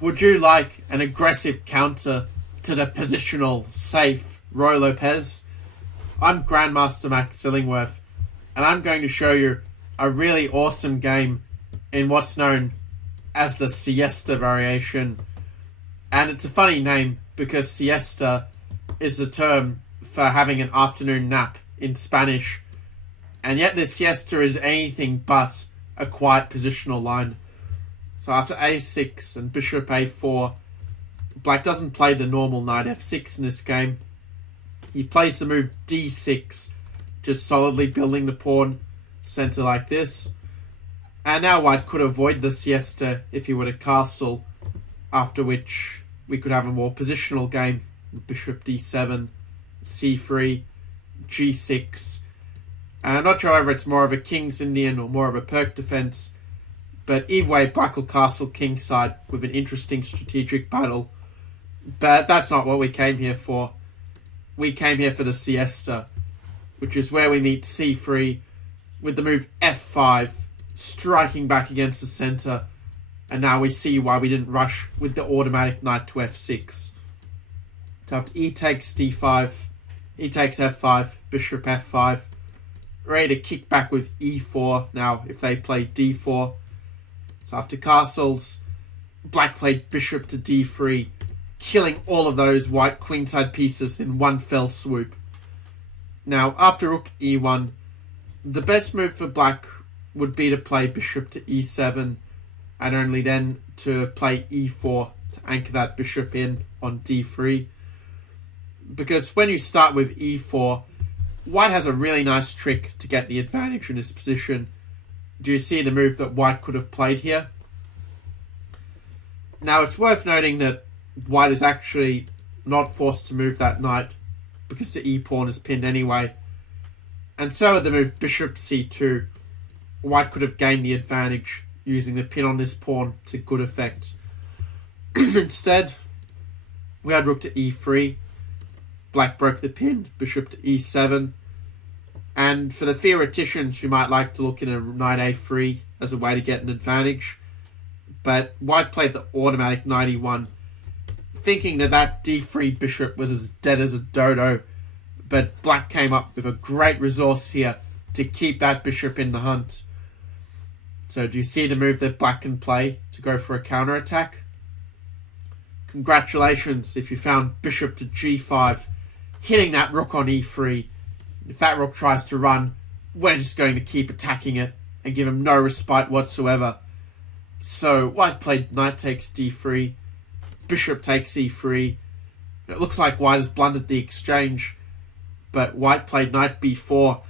Would you like an aggressive counter to the positional safe Ruy Lopez? I'm Grandmaster Max Illingworth, and I'm going to show you a really awesome game in what's known as the Siesta variation. And it's a funny name because siesta is the term for having an afternoon nap in Spanish, and yet the siesta is anything but a quiet positional line. So after a6 and bishop a4, black doesn't play the normal knight f6 in this game. He plays the move d6, just solidly building the pawn center like this. And now white could avoid the siesta if he were to castle, after which we could have a more positional game. Bishop d7, c3, g6. And I'm not sure whether it's more of a King's Indian or more of a Perk defense, but either way, black will castle kingside with an interesting strategic battle. But that's not what we came here for. We came here for the siesta, which is where we meet c3 with the move f5, striking back against the center. And now we see why we didn't rush with the automatic knight to f6. So after e takes d5, e takes f5, bishop f5. Ready to kick back with e4 now if they play d4. So after castles, black played bishop to d3, killing all of those white queenside pieces in one fell swoop. Now after rook e1, the best move for black would be to play bishop to e7, and only then to play e4 to anchor that bishop in on d3. Because when you start with e4, white has a really nice trick to get the advantage in this position. Do you see the move that white could have played here? Now it's worth noting that white is actually not forced to move that knight because the e-pawn is pinned anyway. And so with the move bishop c2, white could have gained the advantage using the pin on this pawn to good effect. Instead, we had rook to e3. Black broke the pin, bishop to e7. And for the theoreticians who might like to look at a knight a3 as a way to get an advantage, but white played the automatic knight e1, thinking that that d3 bishop was as dead as a dodo, but black came up with a great resource here to keep that bishop in the hunt. So do you see the move that black can play to go for a counterattack? Congratulations if you found bishop to g5, hitting that rook on e3. If that rook tries to run, we're just going to keep attacking it and give him no respite whatsoever. So white played knight takes d3, bishop takes e3. It looks like white has blundered the exchange, but white played knight b4.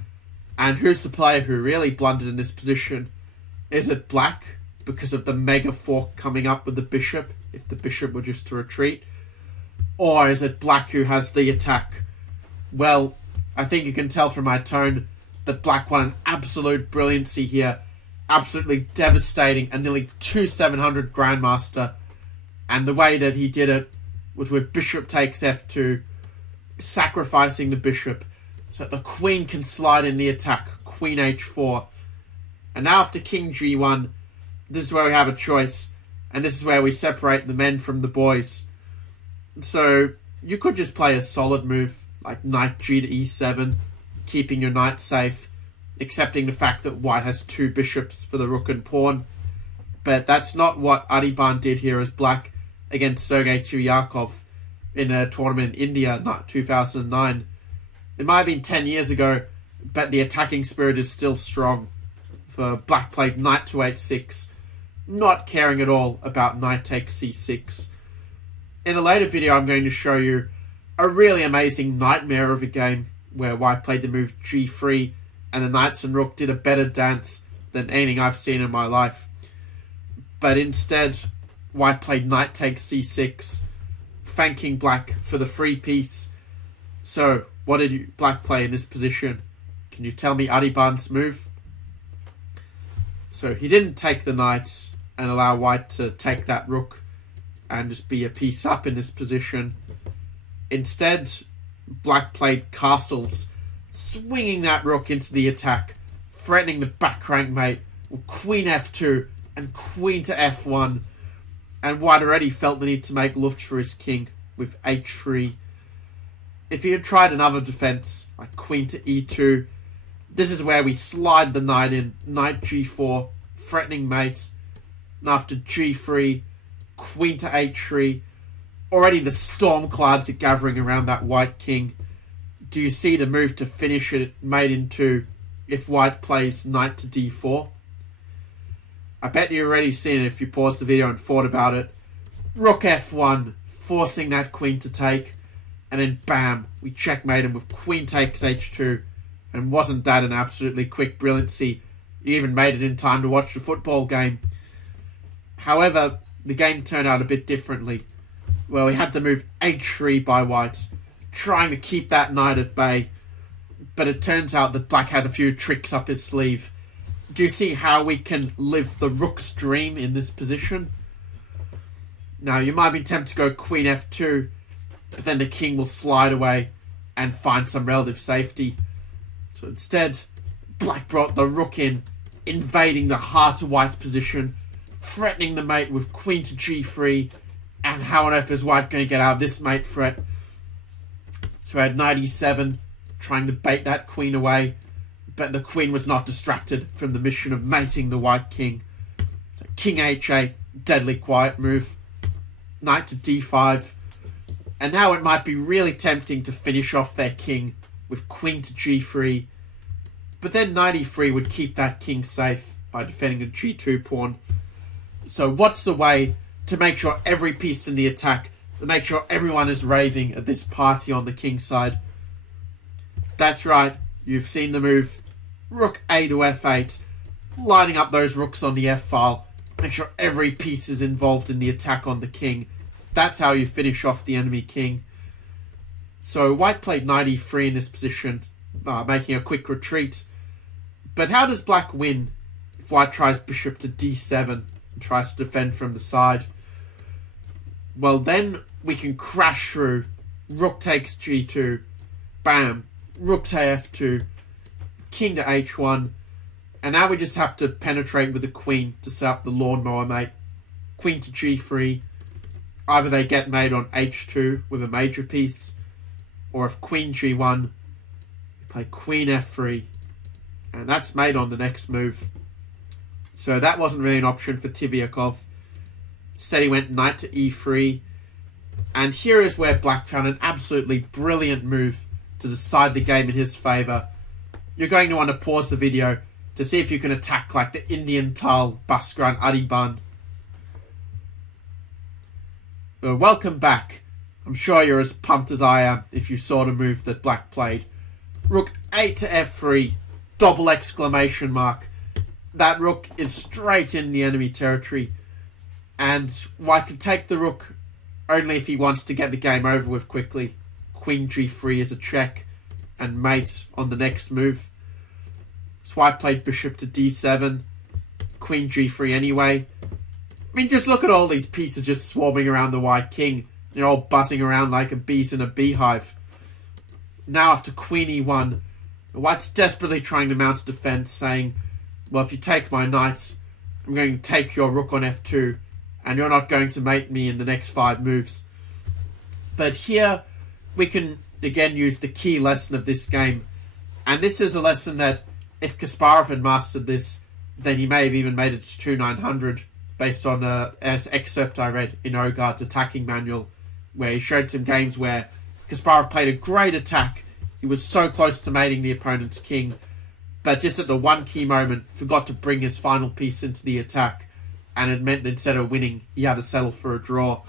And who's the player who really blundered in this position? Is it black because of the mega fork coming up with the bishop, if the bishop were just to retreat? Or is it black who has the attack? Well, I think you can tell from my tone that black won an absolute brilliancy here. Absolutely devastating, a nearly 2,700 Grandmaster. And the way that he did it was with bishop takes f2, sacrificing the bishop so that the queen can slide in the attack, queen h4. And now after king g1, this is where we have a choice. And this is where we separate the men from the boys. So you could just play a solid move like knight g to e7, keeping your knight safe, accepting the fact that white has two bishops for the rook and pawn. But that's not what Adhiban did here as black against Sergei Tiviakov in a tournament in India, 2009. It might have been 10 years ago, but the attacking spirit is still strong. For black played knight to h6, not caring at all about knight takes c6. In a later video, I'm going to show you a really amazing nightmare of a game where white played the move g3 and the knights and rook did a better dance than anything I've seen in my life. But instead, white played knight takes c6, thanking black for the free piece. So, what did black play in this position? Can you tell me Adhiban's move? So he didn't take the knight and allow white to take that rook and just be a piece up in this position. Instead, black played castles, swinging that rook into the attack, threatening the back rank mate with queen f2 and queen to f1. And white already felt the need to make luft for his king with h3. If he had tried another defense, like queen to e2, this is where we slide the knight in, knight g4, threatening mate, and after g3, queen to h3. Already the storm clouds are gathering around that white king. Do you see the move to finish it mate in 2 if white plays knight to d4? I bet you've already seen it if you paused the video and thought about it. Rook f1, forcing that queen to take, and then bam, we checkmate him with queen takes h2. And wasn't that an absolutely quick brilliancy? You even made it in time to watch the football game. However, the game turned out a bit differently. Well, we had the move h3 by white, trying to keep that knight at bay. But it turns out that black has a few tricks up his sleeve. Do you see how we can live the rook's dream in this position? Now, you might be tempted to go queen f2, but then the king will slide away and find some relative safety. So instead, black brought the rook in, invading the heart of white's position, threatening the mate with queen to g3, and how on earth is white going to get out of this mate threat? So we had knight e7, trying to bait that queen away, but the queen was not distracted from the mission of mating the white king. So king h8, deadly quiet move, knight to d5, and now it might be really tempting to finish off their king with queen to g3, but then knight e3 would keep that king safe by defending the g2 pawn. So what's the way to make sure every piece in the attack, to make sure everyone is raving at this party on the king side? That's right, you've seen the move rook a to f8, lining up those rooks on the f-file, make sure every piece is involved in the attack on the king. That's how you finish off the enemy king. So white played knight e3 in this position, making a quick retreat. But how does black win if white tries bishop to d7 and tries to defend from the side? Well, then we can crash through. Rook takes g2, bam, rook to f2, king to h1, and now we just have to penetrate with the queen to set up the lawnmower mate. Queen to g3, either they get made on h2 with a major piece, or if queen g1, we play queen f3, and that's made on the next move. So that wasn't really an option for Tiviakov. Instead he went knight to e3, and here is where black found an absolutely brilliant move to decide the game in his favour. You're going to want to pause the video to see if you can attack like the Indian Tal, Baskar and Adhiban. Welcome back. I'm sure you're as pumped as I am if you saw the move that black played. Rook 8 to f3, double exclamation mark. That rook is straight in the enemy territory, and white can take the rook only if he wants to get the game over with quickly. Queen g3 is a check, and mate on the next move. So white played bishop to d7, queen g3 anyway. I mean, just look at all these pieces just swarming around the white king. They're all buzzing around like bees in a beehive. Now after queen e1, white's desperately trying to mount a defense, saying, well, if you take my knight, I'm going to take your rook on f2, and you're not going to mate me in the next 5 moves. But here, we can again use the key lesson of this game. And this is a lesson that, if Kasparov had mastered this, then he may have even made it to 2900, based on an excerpt I read in Ogard's attacking manual, where he showed some games where Kasparov played a great attack. He was so close to mating the opponent's king, but just at the one key moment, forgot to bring his final piece into the attack, and it meant that instead of winning, he had to settle for a draw.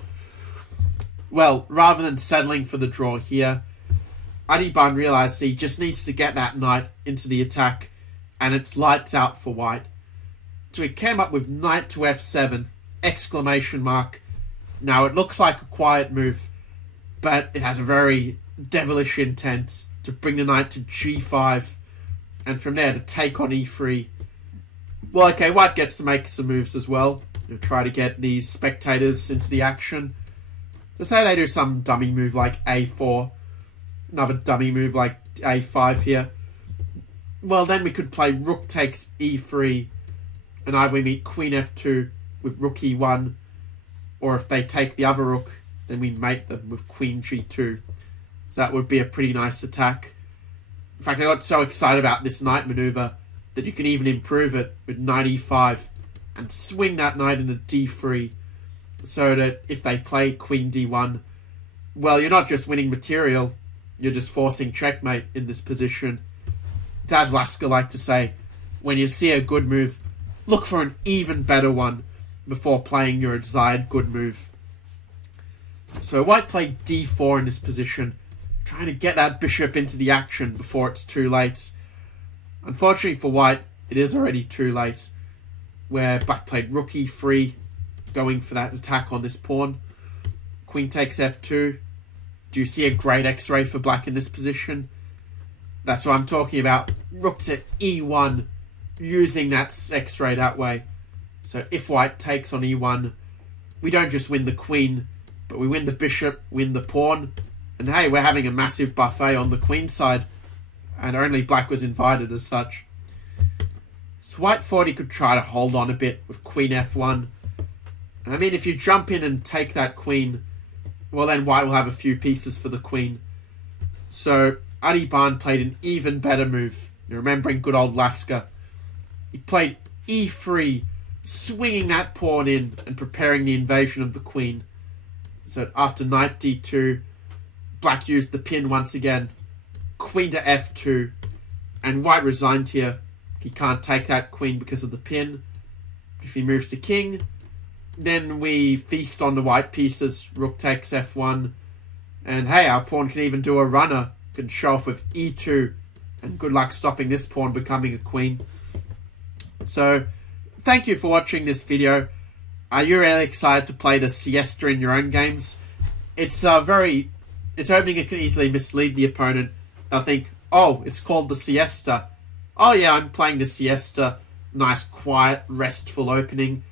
Well, rather than settling for the draw here, Adhiban realised he just needs to get that knight into the attack, and it's lights out for white. So he came up with knight to f7, exclamation mark. Now it looks like a quiet move, but it has a very devilish intent to bring the knight to g5, and from there to take on e3. Well, okay, white gets to make some moves as well. He'll try to get these spectators into the action. So say they do some dummy move like a4, another dummy move like a5 here. Well, then we could play rook takes e3, and either we meet queen f2 with rook e1, or if they take the other rook, then we mate them with queen g2. So that would be a pretty nice attack. In fact, I got so excited about this knight maneuver that you can even improve it with knight e5 and swing that knight into d3, so that if they play queen d1, well, you're not just winning material, you're just forcing checkmate in this position. As Lasker like to say, when you see a good move, look for an even better one before playing your desired good move. So white played d4 in this position, trying to get that bishop into the action before it's too late. Unfortunately for white, it is already too late, where black played rook e3, going for that attack on this pawn. Queen takes f2. Do you see a great x-ray for black in this position? That's what I'm talking about. Rooks at e1, using that x-ray that way. So if white takes on e1, we don't just win the queen, but we win the bishop, win the pawn. And hey, we're having a massive buffet on the queen side. And only black was invited as such. So white thought he could try to hold on a bit with queen f1. I mean, if you jump in and take that queen, well, then white will have a few pieces for the queen. So Adhiban played an even better move. You're remembering good old Lasker. He played e3, swinging that pawn in and preparing the invasion of the queen. So after knight d2, black used the pin once again. Queen to f2. And white resigned here. He can't take that queen because of the pin. If he moves to king, then we feast on the white pieces. Rook takes f1. And hey, our pawn can even do a runner. Can show off with e2. And good luck stopping this pawn becoming a queen. So, thank you for watching this video. Are you really excited to play the Siesta in your own games? It's opening, it can easily mislead the opponent. They'll think, oh, it's called the Siesta. Oh yeah, I'm playing the Siesta. Nice, quiet, restful opening.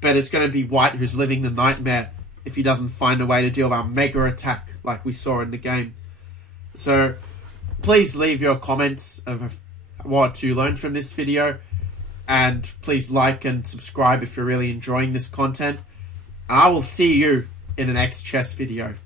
But it's going to be white who's living the nightmare if he doesn't find a way to deal with our mega attack like we saw in the game. So, please leave your comments of what you learned from this video. And please like and subscribe if you're really enjoying this content. And I will see you in the next chess video.